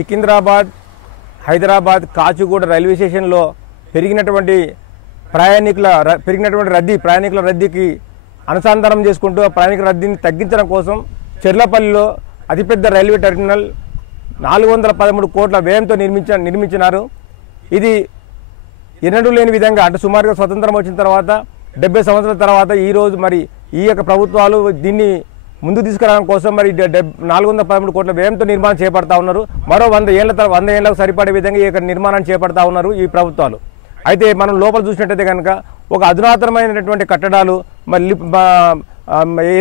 Secunderabad Hyderabad Kachiguda railway స్టేషన్లో పెరిగినటువంటి ప్రయాణికుల రద్దీకి అనుసంధానం చేసుకుంటూ ప్రయాణికుల రద్దీని తగ్గించడం కోసం చెర్లపల్లిలో అతిపెద్ద రైల్వే టెర్మినల్ 413 కోట్ల వ్యయంతో నిర్మించినారు. ఇది ఎన్నడూ లేని విధంగా అంటే సుమారుగా స్వతంత్రం వచ్చిన తర్వాత 70 సంవత్సరాల తర్వాత ఈరోజు మరి ఈ యొక్క ప్రభుత్వాలు దీన్ని ముందు తీసుకురావడం కోసం మరి 413 కోట్ల వ్యయంతో నిర్మాణం చేపడతా ఉన్నారు. మరో 100 ఏళ్లకు సరిపడే విధంగా ఈ యొక్క నిర్మాణాన్ని చేపడతా ఉన్నారు ఈ ప్రభుత్వాలు. అయితే మనం లోపల చూసినట్టయితే కనుక ఒక అధునాతనమైనటువంటి కట్టడాలు, మరి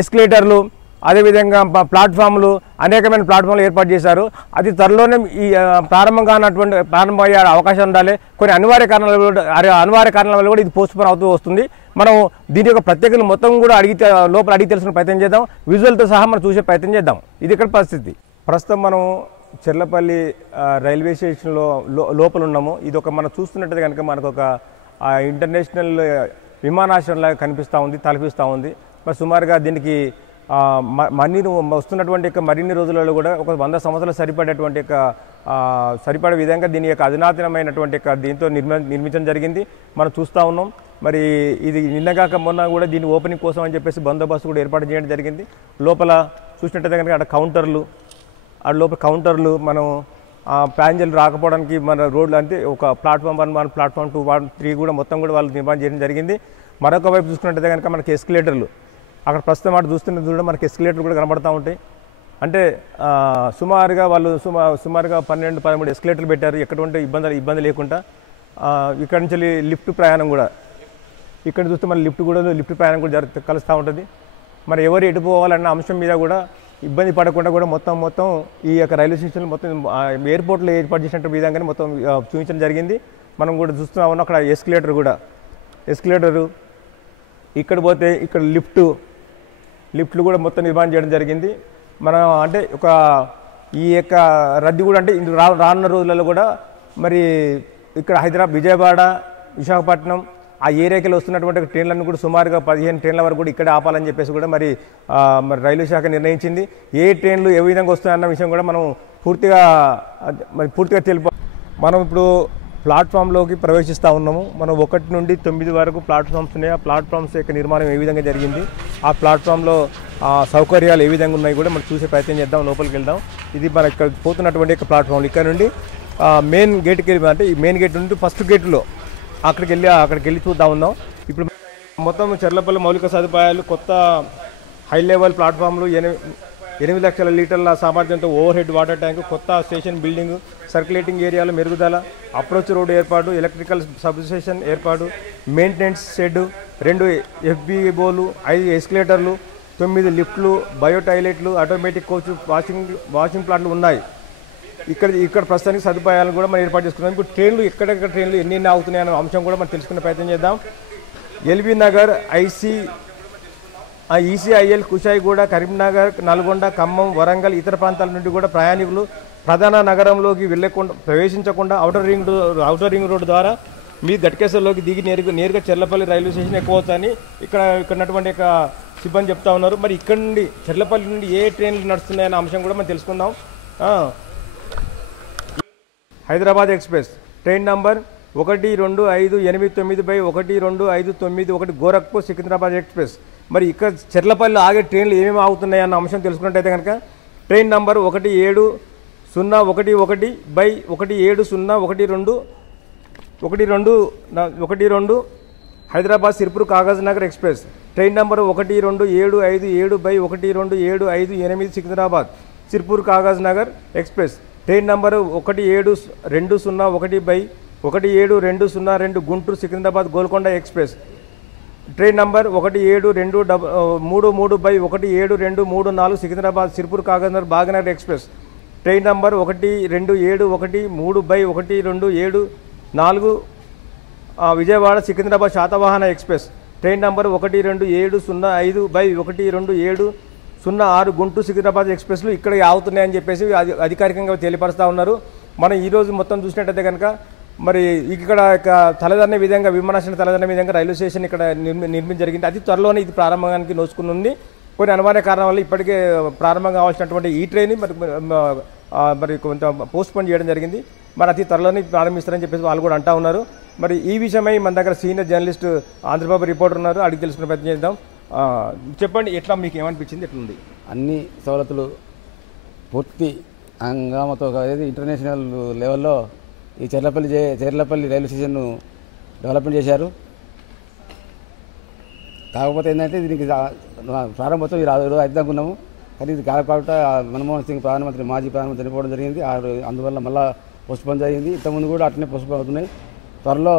ఎస్కలేటర్లు, అదేవిధంగా ప్లాట్ఫామ్లు, అనేకమైన ప్లాట్ఫామ్లు ఏర్పాటు చేశారు. అది త్వరలోనే ఈ ప్రారంభమయ్యే అవకాశం ఉండాలి. కొన్ని అనివార్య కారణాల వల్ల కూడా ఇది పోస్ట్పోన్ అవుతూ వస్తుంది. మనం దీని యొక్క ప్రత్యేకతలు మొత్తం కూడా లోపల అడిగి తెలుసుకునే ప్రయత్నం చేద్దాం. విజువల్తో సహా మనం చూసే ప్రయత్నం చేద్దాం. ఇది ఇక్కడ పరిస్థితి. ప్రస్తుతం మనం చెర్లపల్లి రైల్వే స్టేషన్లో లోపల ఉన్నాము. ఇది మనం చూస్తున్నట్టయితే కనుక మనకు ఒక ఇంటర్నేషనల్ విమానాశ్రయంలాగా కనిపిస్తూ ఉంది, తలపిస్తూ ఉంది. మరి సుమారుగా దీనికి వస్తున్నటువంటి మరిన్ని రోజులలో కూడా ఒక 100 సంవత్సరాలు సరిపడే విధంగా దీని యొక్క అధునాతనమైనటువంటి దీంతో నిర్మించడం జరిగింది. మనం చూస్తూ ఉన్నాం. మరి ఇది నిన్నగాక మొన్న కూడా దీని ఓపెనింగ్ కోసం అని చెప్పేసి బందోబస్తు కూడా ఏర్పాటు చేయడం జరిగింది. లోపల చూసినట్టయితే కనుక అక్కడ కౌంటర్లు మనం ప్యాసింజర్లు రాకపోవడానికి మన రోడ్లు అంటే ఒక ప్లాట్ఫామ్ 1, ప్లాట్ఫామ్ 2, 3 కూడా మొత్తం కూడా వాళ్ళు నిర్మాణం చేయడం జరిగింది. మరొక వైపు చూసుకున్నట్టయితే కనుక మనకి ఎస్కలేటర్లు అక్కడ ప్రస్తుతం మాట చూస్తున్నది కూడా మనకి ఎస్కలేటర్లు కూడా కనబడుతూ ఉంటాయి. అంటే సుమారుగా వాళ్ళు సుమారుగా 12-13 ఎస్కలేటర్లు పెట్టారు. ఎటువంటి ఇబ్బంది లేకుండా. ఇక్కడ నుంచి లిఫ్ట్ ప్రయాణం కూడా ఇక్కడ చూస్తే మన లిఫ్ట్ ప్రయాణం కూడా కలుస్తూ ఉంటుంది. మరి ఎవరు ఎటు పోవాలన్న అంశం మీద కూడా ఇబ్బంది పడకుండా కూడా మొత్తం ఈ యొక్క రైల్వే స్టేషన్లో మొత్తం ఎయిర్పోర్ట్లో ఏర్పాటు చేసినట్టు విధంగానే మొత్తం చూపించడం జరిగింది. మనం కూడా చూస్తూ ఉన్నాం. అక్కడ ఎస్కలేటరు ఇక్కడ పోతే ఇక్కడ లిఫ్ట్లు కూడా మొత్తం నిర్మాణం చేయడం జరిగింది. మనం అంటే ఈ యొక్క రద్దీ కూడా అంటే రానున్న రోజులలో కూడా మరి ఇక్కడ హైదరాబాద్, విజయవాడ, విశాఖపట్నం ఆ ఏరియాకి వస్తున్నటువంటి ట్రైన్లను కూడా సుమారుగా 15 ట్రైన్ల వరకు కూడా ఇక్కడే ఆపాలని చెప్పేసి కూడా మరి రైల్వే శాఖ నిర్ణయించింది. ఏ ట్రైన్లు ఏ విధంగా వస్తాయన్న విషయం కూడా మనం పూర్తిగా తెలుపు. మనం ఇప్పుడు ప్లాట్ఫామ్లోకి ప్రవేశిస్తూ ఉన్నాము. మనం 1 నుండి 9 వరకు ప్లాట్ఫామ్స్ ఉన్నాయి. ఆ ప్లాట్ఫామ్స్ యొక్క నిర్మాణం ఏ విధంగా జరిగింది, ఆ ప్లాట్ఫామ్లో సౌకర్యాలు ఏ విధంగా ఉన్నాయి కూడా మనం చూసే ప్రయత్నం చేద్దాం. లోపలికి వెళ్దాం. ఇది మన ఇక్కడ పోతున్నటువంటి ప్లాట్ఫామ్లు. ఇక్కడ నుండి మెయిన్ గేట్కి అంటే ఈ మెయిన్ గేట్ నుండి ఫస్ట్ గేట్లో అక్కడికి వెళ్ళి చూద్దాం ఉన్నాం. ఇప్పుడు మొత్తం చెర్లపల్లి మౌలిక సదుపాయాలు, కొత్త హై లెవెల్ ప్లాట్ఫామ్లు, 8 లక్షల లీటర్ల సామర్థ్యంతో ఓవర్ హెడ్ వాటర్ ట్యాంకు, కొత్త స్టేషన్ బిల్డింగు, సర్క్యులేటింగ్ ఏరియాలో మెరుగుదల, అప్రోచ్ రోడ్డు ఏర్పాటు, ఎలక్ట్రికల్ సబ్ స్టేషన్ ఏర్పాటు, మెయింటెనెన్స్ షెడ్, 2 FBOలు, 5 ఎస్కలేటర్లు, 9 లిఫ్ట్లు, బయో టాయిలెట్లు, ఆటోమేటిక్ కోచ్, వాషింగ్ ప్లాంట్లు ఉన్నాయి. ఇక్కడ ప్రస్తుతానికి సదుపాయాలను కూడా మనం ఏర్పాటు చేసుకున్నాం. ఇప్పుడు ట్రైన్లు ఎక్కడెక్కడ ట్రైన్లు ఎన్ని ఆగుతున్నాయి అనే అంశం కూడా మనం తెలుసుకునే ప్రయత్నం చేద్దాం. ఎల్బీ నగర్, ECIL, కుషాయిగూడ, కరీంనగర్, నల్గొండ, ఖమ్మం, వరంగల్, ఇతర ప్రాంతాల నుండి కూడా ప్రయాణికులు ప్రధాన నగరంలోకి ప్రవేశించకుండా ఔటర్ రింగ్ రోడ్డు ద్వారా మీ గట్కేశ్వర్లోకి దిగి నేరుగా చెర్లపల్లి రైల్వే స్టేషన్ ఎక్కువని ఇక్కడ ఉన్నటువంటి సిబ్బంది చెప్తా ఉన్నారు. మరి ఇక్కడ నుండి చెర్లపల్లి నుండి ఏ ట్రైన్లు నడుస్తున్నాయనే అంశం కూడా మనం తెలుసుకుందాం. Hyderabad express train number 12589/12591 Gorakhpur Secunderabad express. మరి ఇక్కడ చెర్లపల్లి ఆగే ట్రైన్లు ఏమేమి ఆగుతున్నాయి అన్న అంశం తెలుసుకున్నట్టయితే కనుక train number 1711/171112 Hyderabad Sirpur Kagaz Nagar express. Train number 12757/12758 Secunderabad Sirpur Kagaz Nagar express. Train number 17201/17202 Guntur Secunderabad Golconda express. Train number 17233/17234 Secunderabad Sirpur Kagaz Nagar Bhagyanagar express. Train number 12713/12774 Vijayawada Secunderabad Satavahana express. Train number 12705/12706 Guntur Secunderabad ఎక్స్ప్రెస్లు ఇక్కడ ఆగుతున్నాయని చెప్పేసి అధికారికంగా తెలియపరుస్తూ ఉన్నారు. మనం ఈరోజు మొత్తం చూసినట్టయితే కనుక మరి ఇక్కడ తలదన్నే విధంగా విమానాశ్రయం తలదన్నే విధంగా రైల్వే స్టేషన్ ఇక్కడ నిర్మించడం జరిగింది. అతి త్వరలోనే ఇది ప్రారంభానికి నోచుకుని ఉంది. కొన్ని అనివార్య కారణాల వల్ల ఇప్పటికే ప్రారంభం కావాల్సినటువంటి ఈ ట్రైన్ మరి మరి కొంత పోస్ట్పోన్ చేయడం జరిగింది. మరి అతి త్వరలోనే ప్రారంభిస్తారని చెప్పేసి వాళ్ళు కూడా అంటా ఉన్నారు. మరి ఈ విషయమై మన దగ్గర సీనియర్ జర్నలిస్ట్ ఆంధ్రబాబు రిపోర్టర్ ఉన్నారు, అడిగి తెలుసుకునే ప్రయత్నం చేద్దాం. చెప్పండి, ఎట్లా మీకు ఏమనిపించింది, ఎట్లుంది? అన్ని సవలతులు పూర్తి హంగామాతో అనేది ఇంటర్నేషనల్ లెవెల్లో ఈ చెర్లపల్లి రైల్వే స్టేషన్ను డెవలప్మెంట్ చేశారు. కాకపోతే ఏంటంటే దీనికి ప్రారంభోత్సవం ఈరోజు అవుతున్నాము, కానీ ఇది కాకపోతే మన్మోహన్ సింగ్ మాజీ ప్రధానమంత్రి చనిపోవడం జరిగింది. అందువల్ల మళ్ళీ పోస్ట్పోన్ జరిగింది. ఇంతకుముందు కూడా అట్లనే పోస్ట్పోన్ అవుతున్నాయి. త్వరలో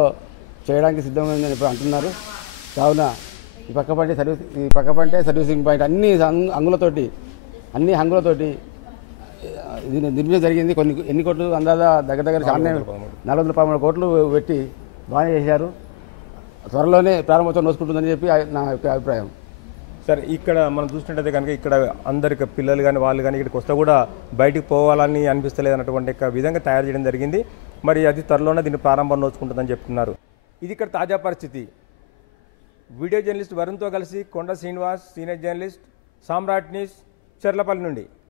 చేయడానికి సిద్ధంగా ఉందని చెప్పి అంటున్నారు. కావున ఈ పక్క పంటే సర్వీసింగ్ పాయింట్ అన్ని హంగులతోటి ఇది నిర్మించడం జరిగింది. ఎన్ని కోట్లు అందాజ దగ్గర చాలా 413 కోట్లు పెట్టి బాగానే చేశారు. త్వరలోనే ప్రారంభోత్సవం నోసుకుంటుందని చెప్పి నా యొక్క అభిప్రాయం. సరే, ఇక్కడ మనం చూసినట్టయితే కనుక ఇక్కడ అందరికి పిల్లలు కానీ వాళ్ళు కానీ ఇక్కడికి వస్తే కూడా బయటికి పోవాలని అనిపిస్తలేదు అన్నటువంటి విధంగా తయారు చేయడం జరిగింది. మరి అది త్వరలోనే దీన్ని ప్రారంభం నోచుకుంటుందని చెప్తున్నారు. ఇది ఇక్కడ తాజా పరిస్థితి. వీడియో జర్నలిస్ట్ వరుణ్తో కలిసి కొండ శ్రీనివాస్, సీనియర్ జర్నలిస్ట్, సామ్రాట్ న్యూస్, చెర్లపల్లి నుండి.